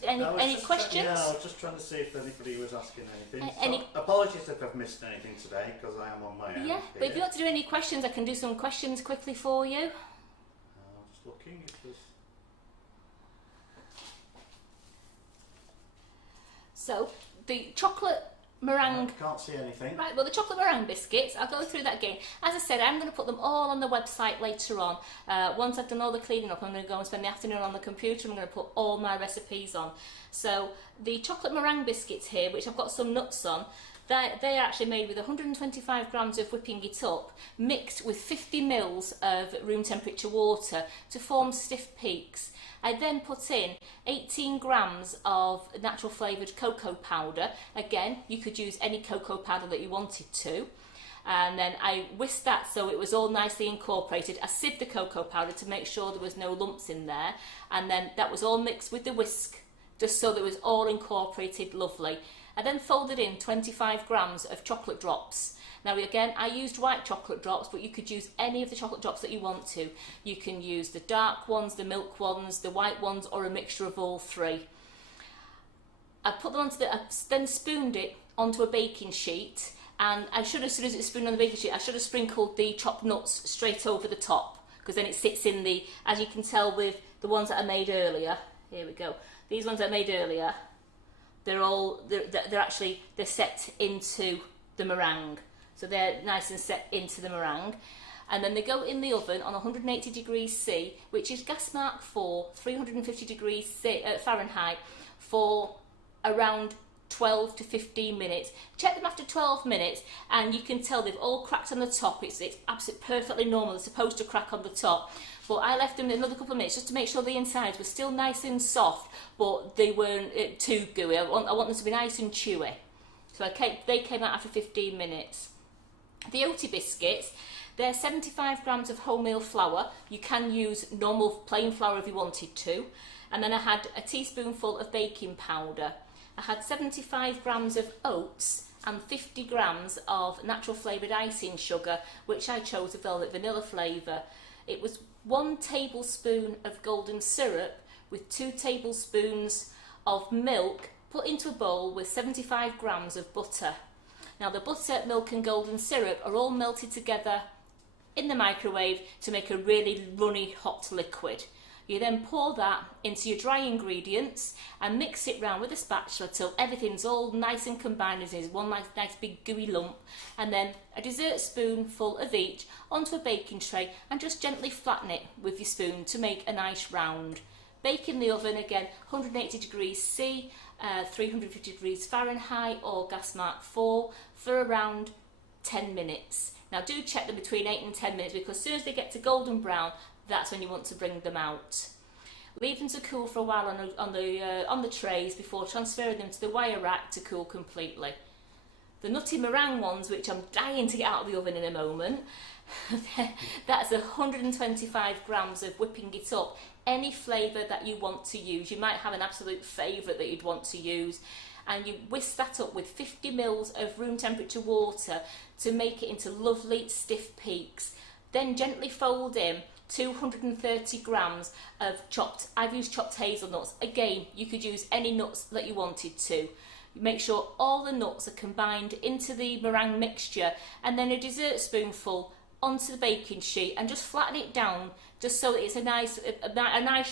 Any questions? Yeah, I was just trying to see if anybody was asking anything. Apologies if I've missed anything today, because I am on my own. Yeah, but if you want to do any questions, I can do some questions quickly for you. Just looking if there's... So, the chocolate meringue... I can't see anything. Right, well, the chocolate meringue biscuits, I'll go through that again. As I said, I'm going to put them all on the website later on. Once I've done all the cleaning up, I'm going to go and spend the afternoon on the computer. I'm going to put all my recipes on. So, the chocolate meringue biscuits here, which I've got some nuts on, they're actually made with 125 grams of whipping it up, mixed with 50 mils of room temperature water to form stiff peaks. I then put in 18 grams of natural flavoured cocoa powder. Again, you could use any cocoa powder that you wanted to. And then I whisked that so it was all nicely incorporated. I sieved the cocoa powder to make sure there was no lumps in there. And then that was all mixed with the whisk, just so that it was all incorporated lovely. I then folded in 25 grams of chocolate drops. Now again, I used white chocolate drops, but you could use any of the chocolate drops that you want to. You can use the dark ones, the milk ones, the white ones, or a mixture of all three. I put them onto I then spooned it onto a baking sheet, and I should have, as soon as it's spooned on the baking sheet, I should have sprinkled the chopped nuts straight over the top, because then it sits in the, as you can tell with the ones that I made earlier, here we go, these ones that I made earlier, they're set into the meringue. So they're nice and set into the meringue. And then they go in the oven on 180 degrees C, which is gas mark 4, 350 degrees Fahrenheit, for around 12 to 15 minutes. Check them after 12 minutes and you can tell they've all cracked on the top. It's absolutely perfectly normal. They're supposed to crack on the top. But I left them another couple of minutes just to make sure the insides were still nice and soft, but they weren't too gooey. I want them to be nice and chewy. So they came out after 15 minutes. The Oaty biscuits, they're 75 grams of wholemeal flour. You can use normal plain flour if you wanted to. And then I had a teaspoonful of baking powder. I had 75 grams of oats and 50 grams of natural flavoured icing sugar, which I chose a velvet vanilla flavour. It was 1 tablespoon of golden syrup with 2 tablespoons of milk put into a bowl with 75 grams of butter. Now the butter, milk and golden syrup are all melted together in the microwave to make a really runny hot liquid. You then pour that into your dry ingredients and mix it round with a spatula till everything's all nice and combined as is one nice big gooey lump, and then a dessert spoonful of each onto a baking tray and just gently flatten it with your spoon to make a nice round. Bake in the oven again 180 degrees C, 350 degrees Fahrenheit or gas mark 4 for around 10 minutes. Now do check them between 8 and 10 minutes, because as soon as they get to golden brown, that's when you want to bring them out. Leave them to cool for a while on the trays before transferring them to the wire rack to cool completely. The Nutty meringue ones, which I'm dying to get out of the oven in a moment, that's 125 grams of whipping it up. Any flavour that you want to use. You might have an absolute favourite that you'd want to use, and you whisk that up with 50 ml of room temperature water to make it into lovely stiff peaks. Then gently fold in 230 grams of I've used chopped hazelnuts. Again, you could use any nuts that you wanted to. Make sure all the nuts are combined into the meringue mixture, and then a dessert spoonful onto the baking sheet and just flatten it down just so that it's a nice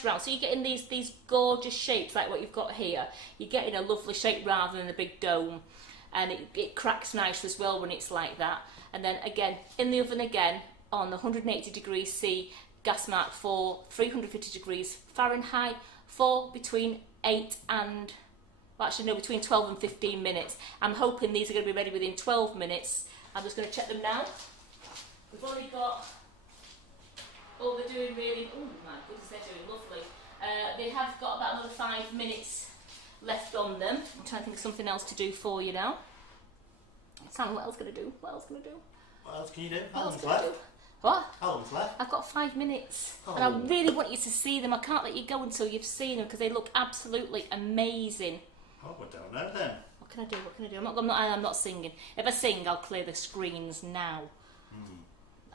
round. So you're getting these gorgeous shapes like what you've got here. You're getting a lovely shape rather than a big dome, and it cracks nice as well when it's like that. And then again in the oven again on 180 degrees C, gas mark 4, 350 degrees Fahrenheit for between 8 and, well, actually no, between 12 and 15 minutes. I'm hoping these are going to be ready within 12 minutes. I'm just going to check them now. We've already got, oh, they're doing really, oh my goodness, they're doing lovely. They have got about another 5 minutes left on them. I'm trying to think of something else to do for you now. Sam, what else can I do? What else can I do? What else can you do? How long's left? What? How long's left? I've got 5 minutes. Oh. And I really want you to see them. I can't let you go until you've seen them because they look absolutely amazing. Oh, I don't know then. What can I do? What can I do? I'm not singing. If I sing, I'll clear the screens now.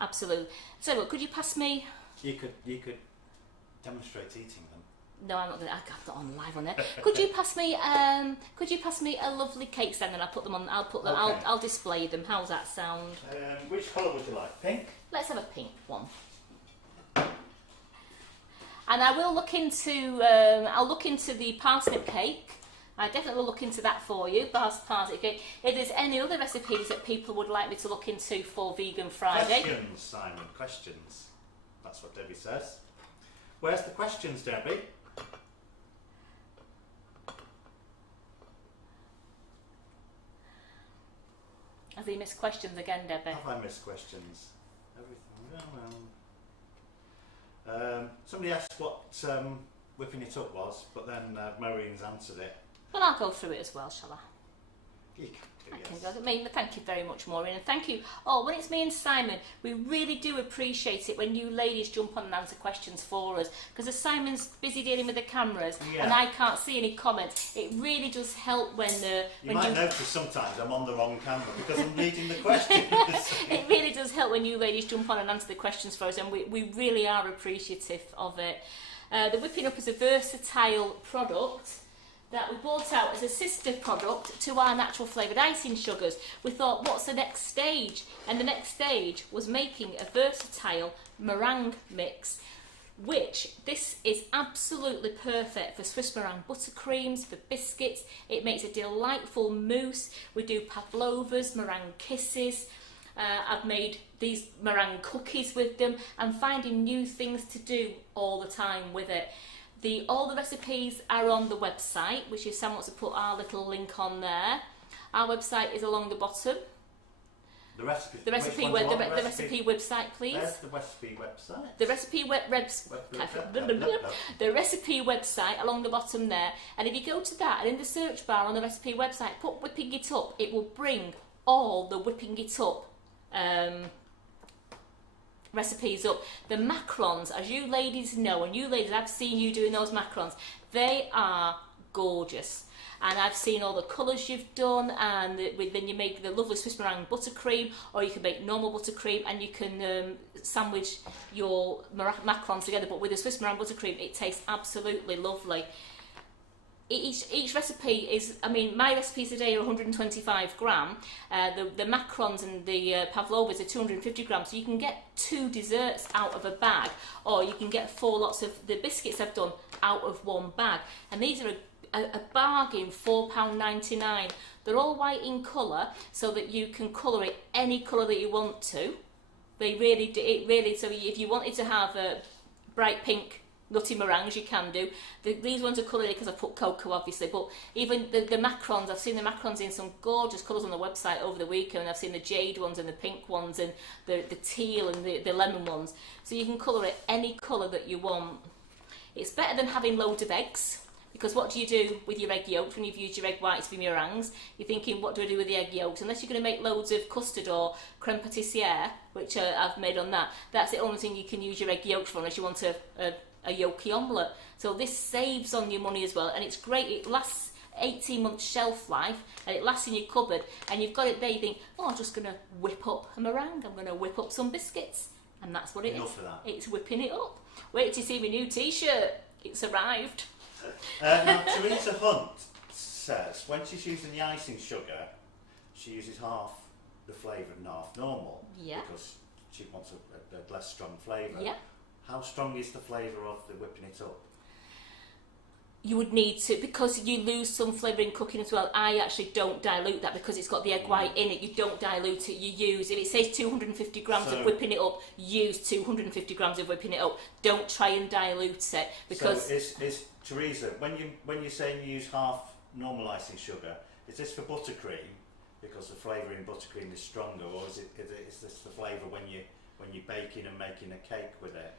Absolutely. So look, could you pass me? You could demonstrate eating them. No, I'm not going to. I'm not on live on there. Could you pass me? Could you pass me a lovely cake stand and I'll put them on. I'll put them. Okay. I'll display them. How's that sound? Which colour would you like? Pink. Let's have a pink one. And I will look into. I'll look into the parsnip cake. I definitely will look into that for you, parsnip cake. If there's any other recipes that people would like me to look into for Vegan Friday. Questions, Simon, questions. That's what Debbie says. Where's the questions, Debbie? Have you missed questions again, Debbie? Have I missed questions? Everything. Well. Somebody asked what whipping it up was, but then Maureen's answered it. Well, I'll go through it as well, shall I? You can do, yes. I mean, thank you very much, Maureen, and thank you. Oh, when it's me and Simon, we really do appreciate it when you ladies jump on and answer questions for us, because as Simon's busy dealing with the cameras and I can't see any comments, it really does help when you might notice sometimes I'm on the wrong camera because I'm reading the questions. It really does help when you ladies jump on and answer the questions for us, and we really are appreciative of it. The whipping up is a versatile product that we brought out as a sister product to our natural flavoured icing sugars. We thought, what's the next stage? And the next stage was making a versatile meringue mix, which this is absolutely perfect for Swiss meringue buttercreams, for biscuits. It makes a delightful mousse. We do pavlovas, meringue kisses. I've made these meringue cookies with them. I'm finding new things to do all the time with it. All the recipes are on the website, which is Sam wants to put our little link on there. Our website is along the bottom. The recipe website, please. There's the recipe website. The recipe website along the bottom there. And if you go to that and in the search bar on the recipe website, put whipping it up, it will bring all the whipping it up recipes up. The macarons, as you ladies know, and you ladies, I've seen you doing those macarons, they are gorgeous. And I've seen all the colours you've done, and then you make the lovely Swiss meringue buttercream, or you can make normal buttercream, and you can sandwich your macarons together. But with the Swiss meringue buttercream, it tastes absolutely lovely. Each recipe is, I mean, my recipes today are 125 gram. The macarons and the pavlovas are 250 grams. So you can get 2 desserts out of a bag, or you can get 4 lots of the biscuits I've done out of one bag. And these are a bargain, £4.99. They're all white in colour, so that you can colour it any colour that you want to. They really do it. Really, so if you wanted to have a bright pink nutty meringues, you can do. These ones are coloured because I put cocoa, obviously, but even the macarons, I've seen the macarons in some gorgeous colours on the website over the weekend. I've seen the jade ones and the pink ones and the teal and the lemon ones. So you can colour it any colour that you want. It's better than having loads of eggs, because what do you do with your egg yolks when you've used your egg whites for your meringues? You're thinking, what do I do with the egg yolks? Unless you're going to make loads of custard or creme patissiere, which I've made on that, that's the only thing you can use your egg yolks for, unless you want a yolky omelette. So this saves on your money as well, and it's great. It lasts 18 months shelf life, and it lasts in your cupboard, and you've got it there. You think, oh, I'm just going to whip up a meringue, I'm going to whip up some biscuits, and that's what it is. It's whipping it up. Wait till you see my new t-shirt. It's arrived. Now, Teresa Hunt says when she's using the icing sugar, she uses half the flavoured and half normal, because she wants a less strong flavour. Yeah. How strong is the flavour of the whipping it up? You would need to, because you lose some flavour in cooking as well. I actually don't dilute that because it's got the egg white in it. You don't dilute it. You use, if it says 250 grams of whipping it up, use 250 grams of whipping it up. Don't try and dilute it, because. So is Teresa, when you're saying you use half normal icing sugar, is this for buttercream because the flavour in buttercream is stronger, or is this the flavour when you're baking and making a cake with it?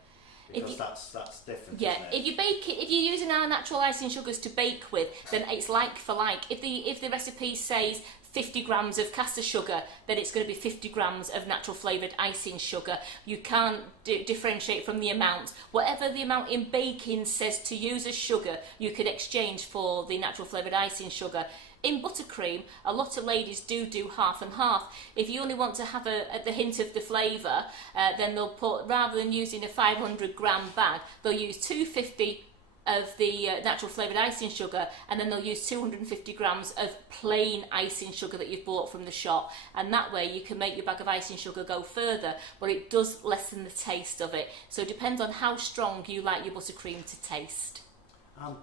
Because that's different. Yeah, isn't it? If you bake it, if you're using our natural icing sugars to bake with, then it's like for like. If the recipe says 50 grams of caster sugar, then it's going to be 50 grams of natural flavoured icing sugar. You can't differentiate from the amount. Whatever the amount in baking says to use as sugar, you could exchange for the natural flavoured icing sugar. In buttercream, a lot of ladies do half and half. If you only want to have the hint of the flavour, then they'll put, rather than using a 500 gram bag, they'll use 250 of the natural flavoured icing sugar, and then they'll use 250 grams of plain icing sugar that you've bought from the shop, and that way you can make your bag of icing sugar go further, but it does lessen the taste of it. So it depends on how strong you like your buttercream to taste.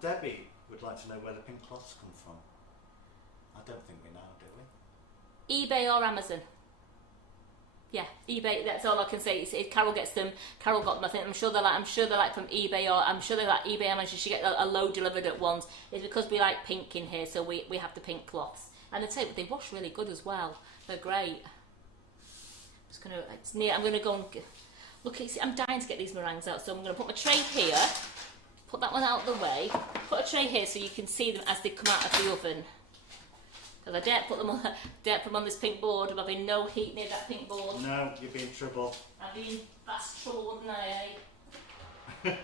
Debbie would like to know where the pink cloths come from. I don't think we know, do we? eBay or Amazon. Yeah, eBay. That's all I can say. Carol gets them. Carol got them. I think. I'm sure they're like from eBay, or I'm sure they're like eBay. Amazon. She get a load delivered at once. It's because we like pink in here, so we have the pink cloths. And they wash really good as well. They're great. I'm gonna go and look. I'm dying to get these meringues out, so I'm gonna put my tray here. Put that one out of the way. Put a tray here so you can see them as they come out of the oven. Because I daren't put them on this pink board. I'm having no heat near that pink board. No, you'd be in trouble. I'd be in vast trouble, wouldn't I, eh?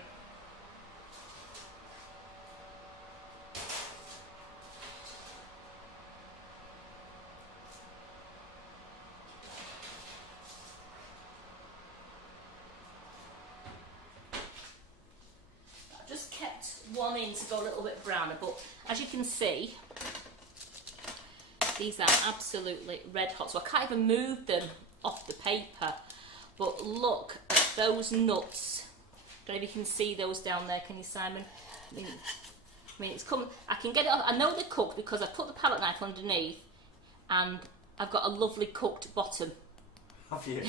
I've just kept one in to go a little bit browner, but as you can see, these are absolutely red hot, so I can't even move them off the paper. But look at those nuts. Don't know if you can see those down there, can you, Simon? I mean, it's coming. I can get it off. I know they're cooked because I put the palette knife underneath, and I've got a lovely cooked bottom. Have you?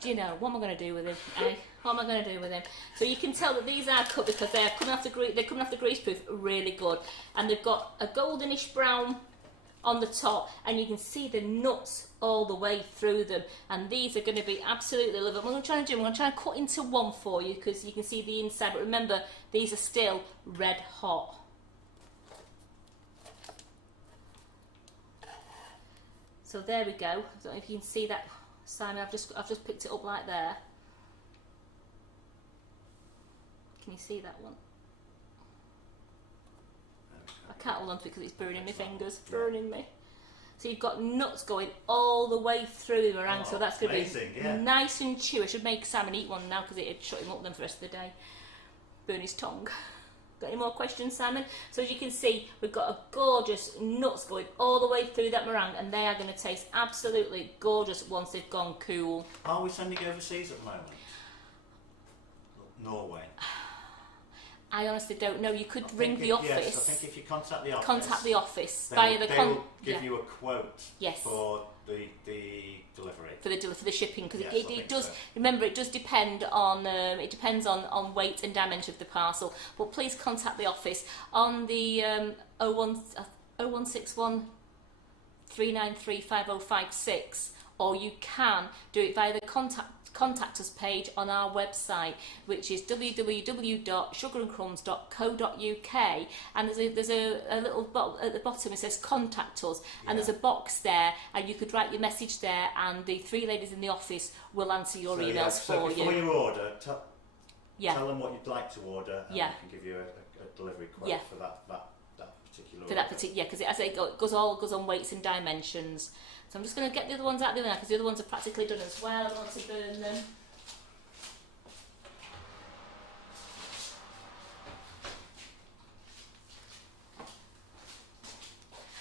Do you know, what am I going to do with him? Eh? What am I going to do with him? So you can tell that these are cut because they're coming off the grease proof really good. And they've got a goldenish brown on the top, and you can see the nuts all the way through them. And these are going to be absolutely lovely. What I'm going to try and do, I'm going to try and cut into one for you because you can see the inside. But remember, these are still red hot. So there we go. I don't know if you can see that, Simon. I've just picked it up like there. Can you see that one? I can't hold on to it because it's burning my fingers, burning me. So you've got nuts going all the way through the meringue, so that's going to be nice and chewy. I should make Simon eat one now because it'd shut him up then for the rest of the day. Burn his tongue. Got any more questions, Simon? So as you can see, we've got a gorgeous nuts going all the way through that meringue, and they are going to taste absolutely gorgeous once they've gone cool. Are we sending overseas at the moment? Norway. I honestly don't know. You could ring the office. Yes, I think if you contact the office. Contact the office via the. They will give you a quote. Yes. For the delivery. For the shipping, because yes, it does. So. Remember, it does depend on. It depends on weight and dimension of the parcel. But please contact the office on the 0161 393 5056, or you can do it via the contact us page on our website, which is www.sugarandcrumbs.co.uk, and there's a little at the bottom, it says contact us, and there's a box there, and you could write your message there, and the three ladies in the office will answer your emails for you. So before you order, tell them what you'd like to order, and we can give you a delivery quote for that particular order. Because it goes on weights and dimensions. So I'm just going to get the other ones out of the oven now, because the other ones are practically done as well. I don't want to burn them.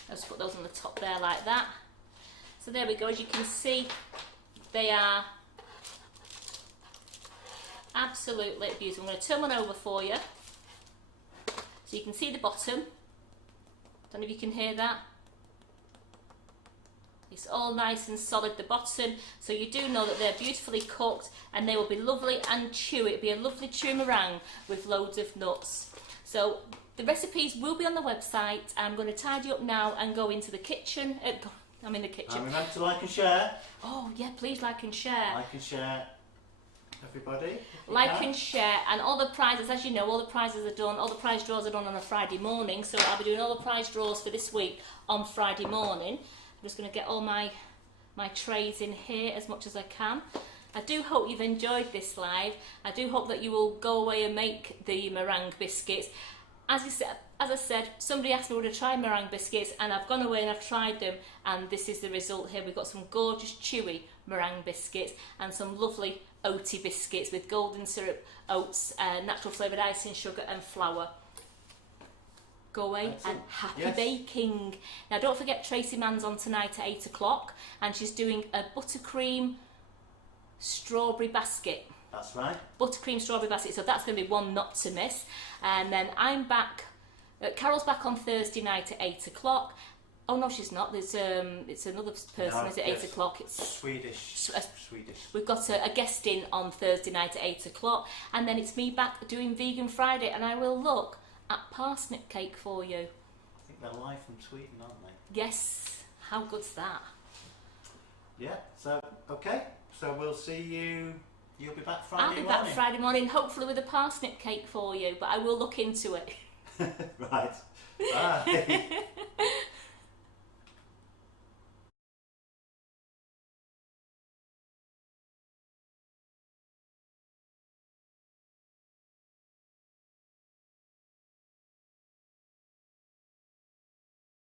I'll just put those on the top there like that. So there we go. As you can see, they are absolutely beautiful. I'm going to turn one over for you, so you can see the bottom. Don't know if you can hear that. It's all nice and solid, the bottom, so you do know that they're beautifully cooked, and they will be lovely and chewy. It'll be a lovely chewy meringue with loads of nuts. So the recipes will be on the website. I'm going to tidy up now and go into the kitchen. I'm in the kitchen. And remember to like and share. Oh yeah, please like and share. Like and share, everybody. Like and share, and all the prizes, as you know, all the prizes are done. All the prize draws are done on a Friday morning, so I'll be doing all the prize draws for this week on Friday morning. I'm just going to get all my trays in here as much as I can. I do hope you've enjoyed this live. I do hope that you will go away and make the meringue biscuits. As I said, somebody asked me would I try meringue biscuits, and I've gone away and I've tried them, and this is the result here. We've got some gorgeous chewy meringue biscuits and some lovely Oaty biscuits with golden syrup, oats, natural flavoured icing, sugar and flour. Go away and happy baking. Now don't forget Tracy Mann's on tonight at 8 o'clock, and she's doing a buttercream strawberry basket. That's right. Buttercream strawberry basket, so that's going to be one not to miss. And then I'm back, Carol's back on Thursday night at 8 o'clock. Oh no, she's not. There's it's another person. Is it 8 o'clock? It's Swedish. We've got a guest in on Thursday night at 8 o'clock, and then it's me back doing Vegan Friday, and I will look at parsnip cake for you. I think they're live from Sweden, aren't they? Yes. How good's that? Yeah. So okay. So we'll see you. You'll be back Friday morning. I'll be back Friday morning, hopefully with a parsnip cake for you. But I will look into it. Right. Bye.